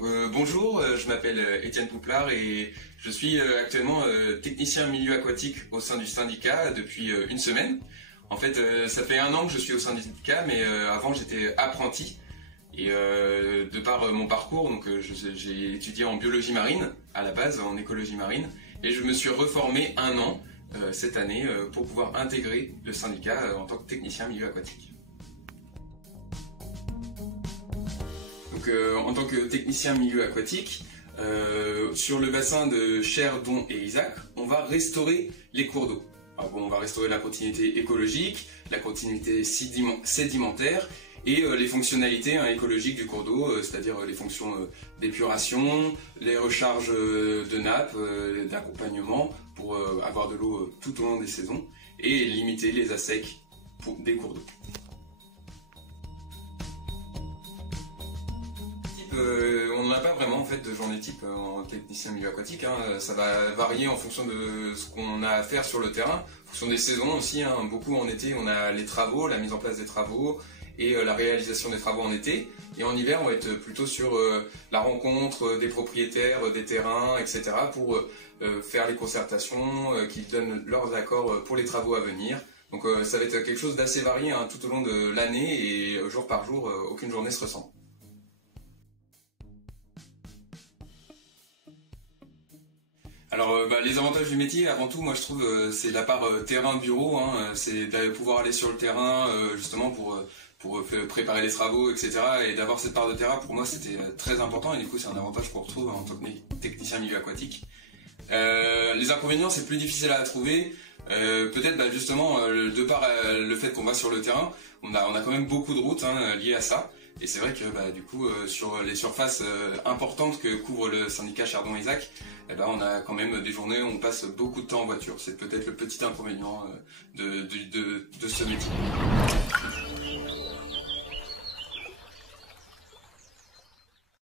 Bonjour, je m'appelle Étienne Pouplard et je suis actuellement technicien milieu aquatique au sein du syndicat depuis une semaine. En fait, ça fait 1 an que je suis au syndicat, mais avant j'étais apprenti. Et de par mon parcours, j'ai étudié en biologie marine, à la base en écologie marine, et je me suis reformé 1 an cette année pour pouvoir intégrer le syndicat en tant que technicien milieu aquatique. En tant que technicien milieu aquatique, sur le bassin de Cher, Don et Isaac, on va restaurer les cours d'eau. On va restaurer la continuité écologique, la continuité sédimentaire et les fonctionnalités écologiques du cours d'eau, c'est-à-dire les fonctions d'épuration, les recharges de nappes, d'accompagnement pour avoir de l'eau tout au long des saisons et limiter les assecs des cours d'eau. On n'a pas vraiment en fait de journée type en technicien milieu aquatique. Ça va varier en fonction de ce qu'on a à faire sur le terrain, en fonction des saisons aussi. Beaucoup en été, on a les travaux, la mise en place des travaux et la réalisation des travaux en été. Et en hiver, on va être plutôt sur la rencontre des propriétaires, des terrains, etc. pour faire les concertations qui donnent leurs accords pour les travaux à venir. Donc ça va être quelque chose d'assez varié tout au long de l'année et jour par jour, aucune journée se ressemble. Alors les avantages du métier, avant tout, moi je trouve c'est la part terrain-bureau, c'est de pouvoir aller sur le terrain justement pour préparer les travaux, etc. Et d'avoir cette part de terrain, pour moi c'était très important et du coup c'est un avantage qu'on retrouve en tant que technicien milieu aquatique. Les inconvénients, c'est plus difficile à trouver, peut-être justement de par le fait qu'on va sur le terrain, on a quand même beaucoup de routes liées à ça. Et c'est vrai que du coup sur les surfaces importantes que couvre le syndicat Cher, Don et Isaac, on a quand même des journées où on passe beaucoup de temps en voiture. C'est peut-être le petit inconvénient de ce métier.